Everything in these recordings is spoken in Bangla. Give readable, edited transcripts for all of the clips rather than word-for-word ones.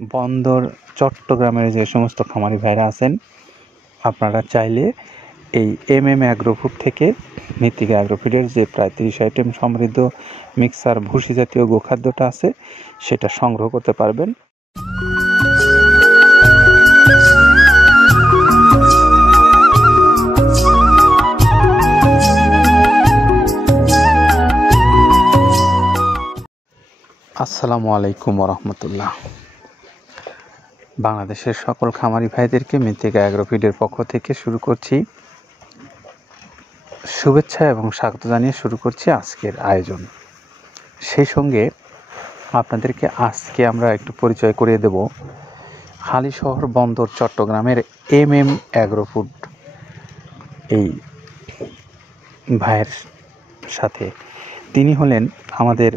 বন্দর চট্টগ্রামের যে সমস্ত খামারি ভাইরা আছেন, আপনারা চাইলে এই অ্যাগ্রো ফুড থেকে মৃত্তিকা অ্যাগ্রোফিডের যে প্রায় 30 আইটেম সমৃদ্ধ মিক্সার ভুসি জাতীয় গোখাদ্যটা আছে সেটা সংগ্রহ করতে পারবেন। আসসালামু আলাইকুম রহমতুল্লাহ। বাংলাদেশের সকল খামারি ভাইদেরকে মৃত্তিকা অ্যাগ্রোফিডের পক্ষ থেকে শুরু করছি শুভেচ্ছা এবং স্বাগত জানিয়ে শুরু করছি আজকের আয়োজন। সেই সঙ্গে আপনাদেরকে আজকে আমরা একটু পরিচয় করিয়ে দেব হালিশহর বন্দর চট্টগ্রামের অ্যাগ্রো ফুড এই ভাইয়ের সাথে। তিনি হলেন আমাদের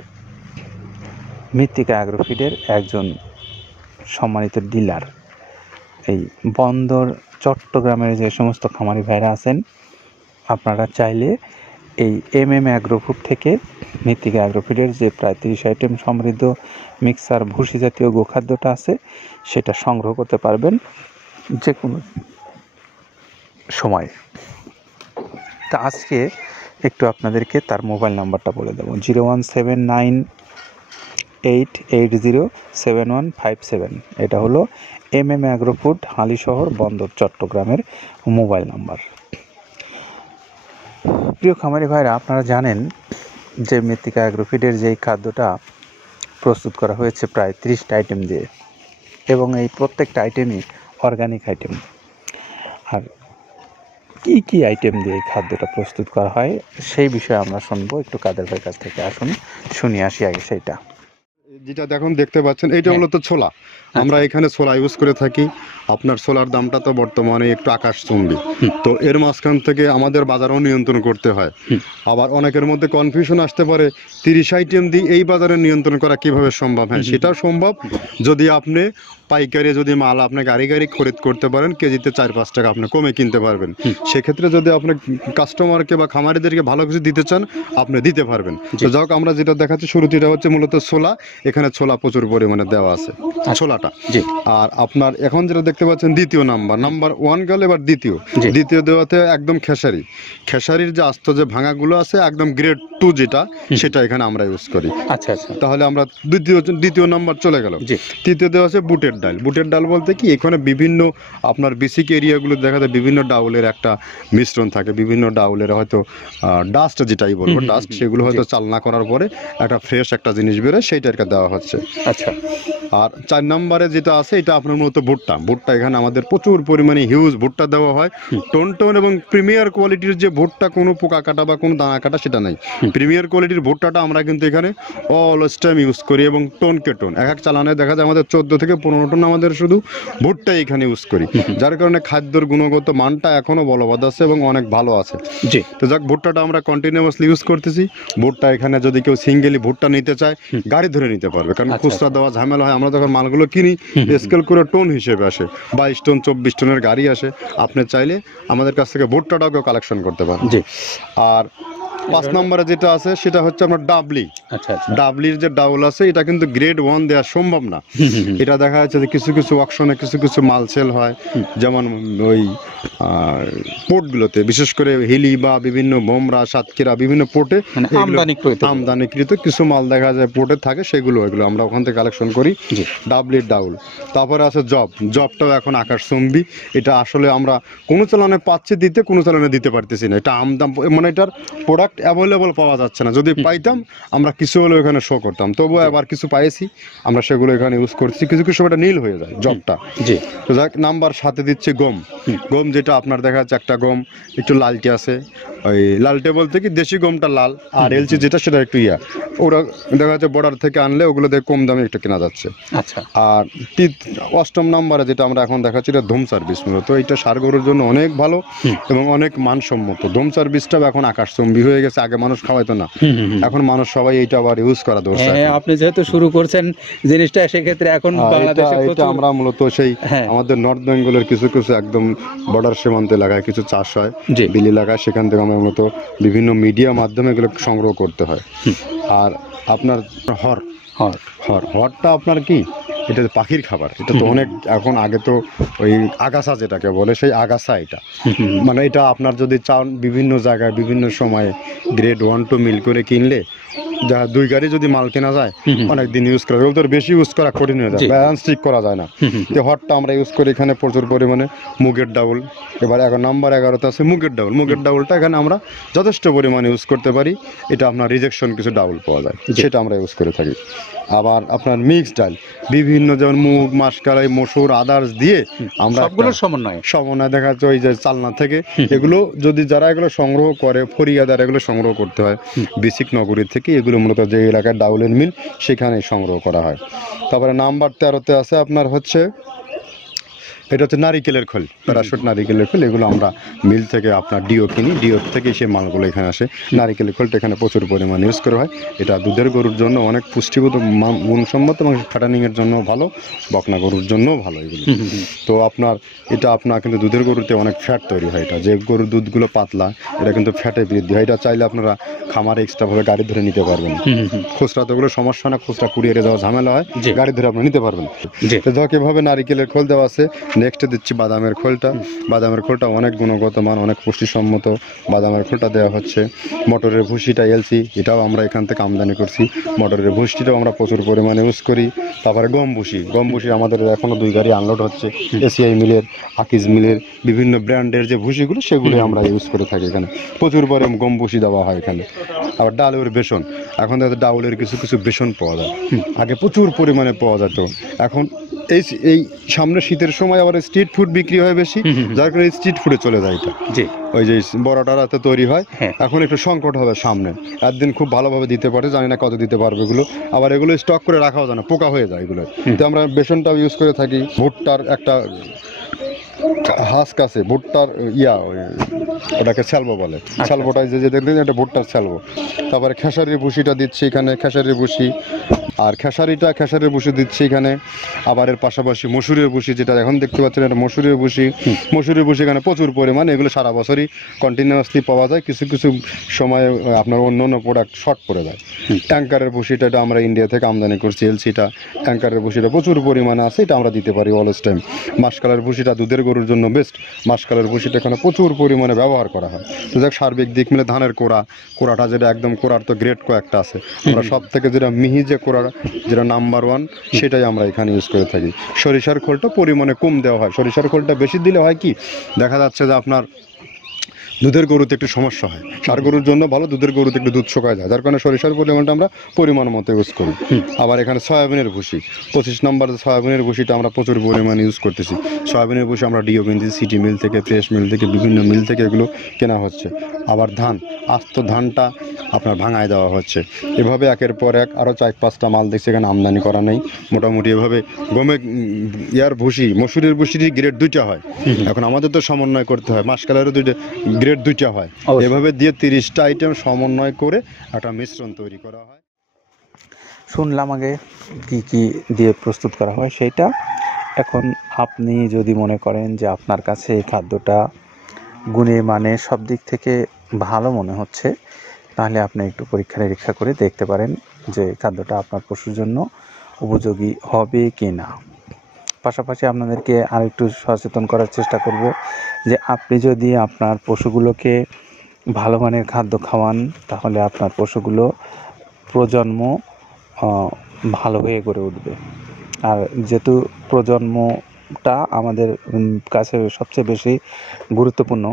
মৃত্তিকা অ্যাগ্রোফিডের একজন সম্মানিত ডিলার। এই বন্দর চট্টগ্রামের যে সমস্ত খামারি ভাইরা আছেন, আপনারা চাইলে এই অ্যাগ্রো ফুড থেকে মৃত্তিকা অ্যাগ্রোফিডের যে প্রায় 30 আইটেম সমৃদ্ধ মিক্সার ভুসি জাতীয় গোখাদ্যটা আছে সেটা সংগ্রহ করতে পারবেন যে কোনো সময়। তা আজকে একটু আপনাদেরকে তার মোবাইল নাম্বারটা বলে দেবো, 01798807157। এটা হলো অ্যাগ্রো ফুড হালিশহর বন্দর চট্টগ্রামের মোবাইল নাম্বার। প্রিয় খামারি ভাইরা, আপনারা জানেন যে মৃত্তিকা অ্যাগ্রোফিডের যেই খাদ্যটা প্রস্তুত করা হয়েছে প্রায় 30টা আইটেম দিয়ে, এবং এই প্রত্যেকটা আইটেমই অর্গানিক আইটেম। আর কি কি আইটেম দিয়ে এই খাদ্যটা প্রস্তুত করা হয় সেই বিষয়ে আমরা শুনবো। একটু কাদের ভাইয়ের কাছ থেকে আসুন, শুনে আসি আগে সেইটা। যেটা দেখুন দেখতে পাচ্ছেন এইটা হলো তো ছোলা। আমরা এখানে ছোলা ইউজ করে থাকি। আপনার ছোলার দামটা তো বর্তমানে একটু আকাশচুম্বী, তো এর মাঝখান থেকে আমাদের বাজারও নিয়ন্ত্রণ করতে হয়। আবার অনেকের মধ্যে কনফিউশন আসতে পারে 30 আইটেম দিয়ে এই বাজারে নিয়ন্ত্রণ করা কিভাবে সম্ভব। হ্যাঁ, সেটাও সম্ভব যদি আপনি পাইকারি যদি মাল আপনি গাড়ি খরিদ করতে পারেন, কেজিতে 4-5 টাকা আপনি কমে কিনতে পারবেন। সেক্ষেত্রে যদি আপনি কাস্টমারকে বা খামারিদেরকে ভালো কিছু দিতে চান, আপনি দিতে পারবেন। তো যাই হোক, আমরা যেটা দেখাচ্ছি শুরুতে, এটা হচ্ছে মূলত ছোলা। এখানে ছোলা প্রচুর পরিমাণে দেওয়া আছে ছোলাটা। আর আপনার এখন যেটা দেখতে পাচ্ছেন দ্বিতীয় নাম্বার 1 গেল, এবার দ্বিতীয় দেওয়াতে একদম খেসারির যে আস্ত যে ভাঙাগুলো আছে একদম গ্রেড 2 যেটা, সেটা এখানে আমরা ইউজ করি। আচ্ছা, তাহলে আমরা দ্বিতীয় নাম্বার চলে গেল। তৃতীয় দেওয়া আছে বুটের ডাল বলতে কি, এখানে বিভিন্ন আপনার বেসিক এরিয়াগুলো দেখা যায় বিভিন্ন ডাউলের একটা মিশ্রণ থাকে, বিভিন্ন ডাউলের হয়তো ডাস্ট যেটাই বলবো ডাস্ট, সেগুলো হয়তো চালনা করার পরে একটা ফ্রেশ একটা জিনিস বেরোয়, সেইটাকে দেওয়া হচ্ছে। আচ্ছা, আর 4 নম্বরে যেটা আছে এটা আপনার মতো ভুট্টা এখানে আমাদের প্রচুর পরিমাণে হিউজ ভুট্টা দেওয়া হয়। টোন এবং প্রিমিয়ার কোয়ালিটির যে ভুট্টা, কোনো পোকা কাটা বা কোনো দানা কাটা সেটা নাই। প্রিমিয়ার কোয়ালিটির ভুট্টাটা আমরা কিন্তু এখানে অলওয়েজ টাইম ইউজ করি, এবং টোন এক চালানে দেখা যায় আমাদের 14 থেকে 15 টন আমাদের শুধু ভুট্টাই এখানে ইউজ করি, যার কারণে খাদ্যের গুণগত মানটা এখনো বলবৎ আছে এবং অনেক ভালো আছে। জি, তো যাক, ভুট্টাটা আমরা কন্টিনিউয়াসলি ইউজ করতেছি। ভুট্টা এখানে যদি কেউ সিঙ্গেলি ভুট্টা নিতে চায়, গাড়ি ধরে নিতে পারবে, কারণ খুচরা দেওয়া ঝামেলা হয়। আমরা যখন মালগুলো কিনি স্কেল করে টোন হিসেবে আসে, 22 টন 24 টনের গাড়ি আসে। আপনি চাইলে আমাদের কাছ থেকে ভুট্টাটাও কেউ কালেকশন করতে পারেন। জি, আর 5 নম্বরে যেটা আছে সেটা হচ্ছে আপনার ডাবলির যে ডাউল আছে, এটা কিন্তু গ্রেড 1 দেওয়া সম্ভব না। এটা দেখা যাচ্ছে যে কিছু অকশনে কিছু মাল সেল হয়, যেমন ওই পোর্টগুলোতে, বিশেষ করে হিলি বা বিভিন্ন বোমরা, সাতক্ষীরা বিভিন্ন পোর্টে আমদানিকৃত কিছু মাল দেখা যায় পোর্টে থাকে, এগুলো আমরা ওখান থেকে কালেকশন করি। ডাবলির ডাউল। তারপরে আছে জবটাও এখন আকাশচুম্বী। এটা আসলে আমরা কোনো চালানে পাচ্ছি দিতে, কোনো চালানে দিতে পারতেছি না। এটা আমদাম, মানে এটার প্রোডাক্ট অ্যাভেলেবল পাওয়া যাচ্ছে না। যদি পাইতাম আমরা কিছু হলেও এখানে শো করতাম, তবুও আবার কিছু পাইছি আমরা, সেগুলো এখানে ইউজ করছি। কিছু এটা নীল হয়ে যায় জবটা। জি, তো যাক, নাম্বার 7 দিচ্ছে গম, যেটা আপনার দেখা যাচ্ছে একটা গম একটু লালটে আছে। ওই লালটে বলতে কি, দেশি গমটা লাল, আর এলচি যেটা সেটা একটু ওরা দেখা যাচ্ছে বর্ডার থেকে আনলে ওগুলো দিয়ে কম দামে একটু কেনা যাচ্ছে। আচ্ছা, আর 8ম নাম্বারে যেটা আমরা এখন দেখাচ্ছি, এটা ধুম সার্ভিস। মূলত এটা সার গরুর জন্য অনেক ভালো এবং অনেক মানসম্মত। ধুম সার্ভিসটা এখন আকাশচুম্বী হয়ে গেছে। আগে মানুষ খাওয়াইতো না, এখন মানুষ সবাই এইটা আবার ইউজ করা দরকার। আপনি যেহেতু শুরু করছেন জিনিসটা, সেক্ষেত্রে এখন বাংলাদেশে এটা আমরা মূলত সেই আমাদের নর্থ বেঙ্গলের কিছু একদম বর্ডার সীমান্ত এলাকায় কিছু চাষ হয়, বিল এলাকায়, সেখান থেকে আমরা মূলত বিভিন্ন মিডিয়া মাধ্যমে এগুলো সংগ্রহ করতে হয়। আর আপনার হরটা আপনার কি এটা তো পাখির খাবার, এটা তো অনেক এখন, আগে তো ওই আগাছা যেটাকে বলে সেই আগাছা এটা, মানে এটা আপনার যদি চান বিভিন্ন জায়গায় বিভিন্ন সময়ে গ্রেড 1-2 মিল করে কিনলে যা 2 গাড়ি যদি মাল কেনা যায় অনেক দিন ইউজ করা যায়। ওদের বেশি ইউজ করা কঠিন হয়ে যায়, জি। ব্যালেন্স ঠিক করা যায় না। তো হটটা আমরা ইউজ করি এখানে প্রচুর পরিমাণে মুগের ডাউল। এবার নাম্বার 11তে আছে মুগের ডাউল। মুগের ডাউলটা এখানে আমরা যথেষ্ট পরিমাণে ইউজ করতে পারি। এটা আপনার রিজেকশন কিছু ডাউল পাওয়া যায়, জি। সেটা আমরা ইউজ করে থাকি। আবার আপনার মিক্স ডাল বিভিন্ন, যেমন মুগ, মাসকলাই, মসুর, আদার্স দিয়ে আমরা সবগুলোর সমন্বয়। সমন্বয় দেখা যাচ্ছে ওই যে চালনা থেকে এগুলো যদি যারা এগুলো সংগ্রহ করে, ফরিয়াদার এগুলো সংগ্রহ করতে হয় বেসিক নগরী থেকে। এগুলো মূলত যে এলাকার ডাউলের মিল সেখানেই সংগ্রহ করা হয়। তারপরে নাম্বার 13তে আছে আপনার হচ্ছে, এটা হচ্ছে নারিকেলের খোল, প্যারাশুট নারিকেলের খোল। এগুলো আমরা মিল থেকে আপনার ডিও কিনি, ডিও থেকে সেই মালগুলো এখানে আসে। নারিকেলের খোলটা এখানে প্রচুর পরিমাণে ইউজ করা হয়। এটা দুধের গরুর জন্য অনেক পুষ্টিগত গুণসম্মত এবং ফ্যাটানিংয়ের জন্য ভালো, বকনা গরুর জন্যও ভালো এগুলো। তো আপনার এটা আপনার কিন্তু দুধের গরুতে অনেক ফ্যাট তৈরি হয়। এটা যে গরুর দুধগুলো পাতলা, এটা কিন্তু ফ্যাটে বৃদ্ধি হয়। এটা চাইলে আপনারা খামারে এক্সট্রাভাবে গাড়ি ধরে নিতে পারবেন। খুচরা তো ওগুলো সমস্যা না, খুচরা কুরিয়ারে যাওয়া ঝামেলা হয়, জি। গাড়ি ধরে আপনি নিতে পারবেন। জি। তো দেখো এভাবে নারিকেলের খোল দেওয়া আছে। নেক্সটে দিচ্ছি বাদামের খোলটা। বাদামের খোলটা অনেক গুণগত মান, অনেক পুষ্টিসম্মত। বাদামের খোলটা দেওয়া হচ্ছে। মটরের ভুসিটা এলসি, এটাও আমরা এখান থেকে আমদানি করছি। মটরের ভুসিটাও আমরা প্রচুর পরিমাণে ইউজ করি। তারপরে গম ভুসি, গম ভুসি আমাদের এখনও 2 গাড়ি আনলোড হচ্ছে। এসিআই মিলের, আকিজ মিলের বিভিন্ন ব্র্যান্ডের যে ভুসিগুলো সেগুলো আমরা ইউজ করে থাকি এখানে। প্রচুর পরিমাণ গম ভুসি দেওয়া হয় এখানে। আবার ডালের বেসন, এখন দেখা ডাউলের কিছু কিছু বেসন পাওয়া যায়, আগে প্রচুর পরিমাণে পাওয়া যেত। এখন এই সামনে শীতের সময় আবার স্ট্রিট ফুড বিক্রি হয় বেশি, যার কারণে স্ট্রিট ফুডে চলে যায় এটা। জি। ওই যে বড়টা রাতে তৈরি হয়, হ্যাঁ। এখন একটু সংকট হবে সামনে। একদিন খুব ভালোভাবে দিতে পারে, জানি না কত দিতে পারবে এগুলো। আবার এগুলো স্টক করে রাখাও যায় না, পোকা হয়ে যায় এগুলো। তো আমরা বেসনটাও ইউজ করে থাকি। ভুট্টার একটা হাস্ক আছে, ভুট্টার ওটাকে স্যালবো বলে, স্যালবোটাই যে দেখবেন এটা ভুট্টার স্যালবো। তারপরে খেসারির ভুসিটা দিচ্ছি এখানে, খেসারির ভুসি। আর খেসারির ভুসি দিচ্ছি এখানে। আবার এর পাশাপাশি মসুরের ভুসি, যেটা এখন দেখতে পাচ্ছেন এটা মসুরের ভুসি। মসুরের ভুসি এখানে প্রচুর পরিমাণ, এগুলো সারা বছরই কন্টিনিউয়াসলি পাওয়া যায়। কিছু কিছু সময় আপনার অন্য অন্য প্রোডাক্ট শর্ট পড়ে যায়। ট্যাঙ্কারের ভুসিটা এটা আমরা ইন্ডিয়া থেকে আমদানি করছি, এলসিটা। ট্যাঙ্কারের ভুসিটা প্রচুর পরিমাণে আছে, এটা আমরা দিতে পারি অলওয়েজ টাইম। মাসকালের ভুসিটা দুধের গরুর জন্য বেস্ট। মাসকালের ভুসিটা এখানে প্রচুর পরিমাণে ব্যবহার করা হয়। তো দেখ সার্বিক দিক মিলে ধানের কোড়াটা যেটা একদম কোড়ার তো গ্রেড কয়েকটা আছে, আমরা সব থেকে যেটা মিহি যে কোড়া, যেটা নাম্বার 1, সেটাই আমরা এখানে ইউজ করে থাকি। সরিষার খোলটা পরিমাণে কম দেওয়া হয়। সরিষার খোলটা বেশি দিলে হয় কি, দেখা যাচ্ছে যে আপনার দুধের গরুতে একটু সমস্যা হয়। ষাঁড় গরুর জন্য ভালো, দুধের গরুতে একটু দুধ শুকায় যায়, যার কারণে সরিষার পরিমাণটা আমরা পরিমাণ মতো ইউজ করি। আবার এখানে সয়াবিনের ভুসি, 25 নম্বর সয়াবিনের ভুসিটা আমরা প্রচুর পরিমাণে ইউজ করতেছি। সয়াবিনের ভুসি আমরা ডিও কিনছি, সিটি মিল থেকে, ফ্রেশ মিল থেকে, বিভিন্ন মিল থেকে এগুলো কেনা হচ্ছে। আবার ধান, আস্ত ধানটা আপনার ভাঙায় দেওয়া হচ্ছে। এভাবে একের পর এক আরও 4-5টা মাল দেখছি এখানে আমদানি করা নেই। মোটামুটি এভাবে ভুসি, মসুরের ভুসির গ্রেড 2টা হয়। এখন আমাদের তো সমন্বয় করতে হয়, মাসকালেরও গ্রেড 2টা হয়। এভাবে দিয়ে 30টা আইটেম সমন্বয় করে একটা মিশ্রণ তৈরি করা হয়। শুনলাম আগে কি কি দিয়ে প্রস্তুত করা হয় সেইটা। এখন আপনি যদি মনে করেন যে আপনার কাছে এই খাদ্যটা গুণে মানে সব দিক থেকে ভালো মনে হচ্ছে, তাহলে আপনি একটু পরীক্ষা নিরীক্ষা করে দেখতে পারেন যে খাদ্যটা আপনার পশুর জন্য উপযোগী হবে কি না। পাশাপাশি আপনাদেরকে আরেকটু সচেতন করার চেষ্টা করব যে আপনি যদি আপনার পশুগুলোকে ভালো মানের খাদ্য খাওয়ান, তাহলে আপনার পশুগুলো প্রজন্ম ভালো হয়ে গড়ে উঠবে। আর যেহেতু প্রজন্মটা আমাদের কাছে সবচেয়ে বেশি গুরুত্বপূর্ণ,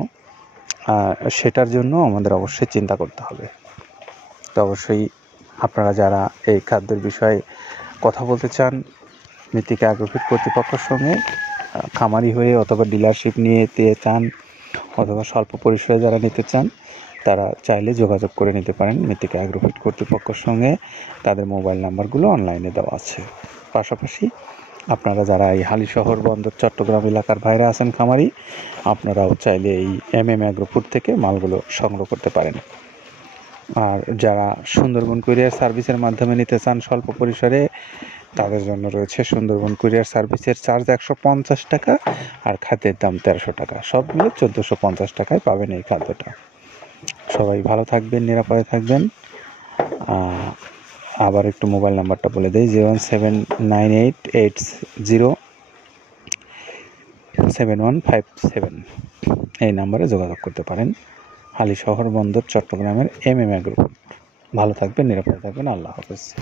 সেটার জন্য আমাদের অবশ্যই চিন্তা করতে হবে। তো অবশ্যই আপনারা যারা এই খাদ্যের বিষয়ে কথা বলতে চান, মৃত্তিকা অ্যাগ্রোফিট কর্তৃপক্ষের সঙ্গে খামারি হয়ে অথবা ডিলারশিপ নিতে চান, অথবা স্বল্প পরিসরে যারা নিতে চান, তারা চাইলে যোগাযোগ করে নিতে পারেন মৃত্তিকা অ্যাগ্রোফিট কর্তৃপক্ষের সঙ্গে। তাদের মোবাইল নাম্বারগুলো অনলাইনে দেওয়া আছে। পাশাপাশি আপনারা যারা এই হালিশহর বন্দর চট্টগ্রাম এলাকার বাইরে আছেন খামারি, আপনারাও চাইলে এই অ্যাগ্রোফুড থেকে মালগুলো সংগ্রহ করতে পারেন। আর যারা সুন্দরবন কুরিয়ার সার্ভিসের মাধ্যমে নিতে চান স্বল্প পরিসরে, তাদের জন্য রয়েছে সুন্দরবন কুরিয়ার সার্ভিসের চার্জ 150 টাকা, আর খাদ্যের দাম 1300 টাকা। সব মিলে 1450 টাকায় পাবেন এই খাদ্যটা। সবাই ভালো থাকবেন, নিরাপদে থাকবেন। আবার একটু মোবাইল নাম্বারটা বলে দিই, 01798807157 এই নাম্বারে যোগাযোগ করতে পারেন। হালি শহর বন্দর চট্টগ্রামের MMA গ্রুপ। ভালো থাকবেন, নিরাপদে থাকবেন। আল্লাহ হাফেজ।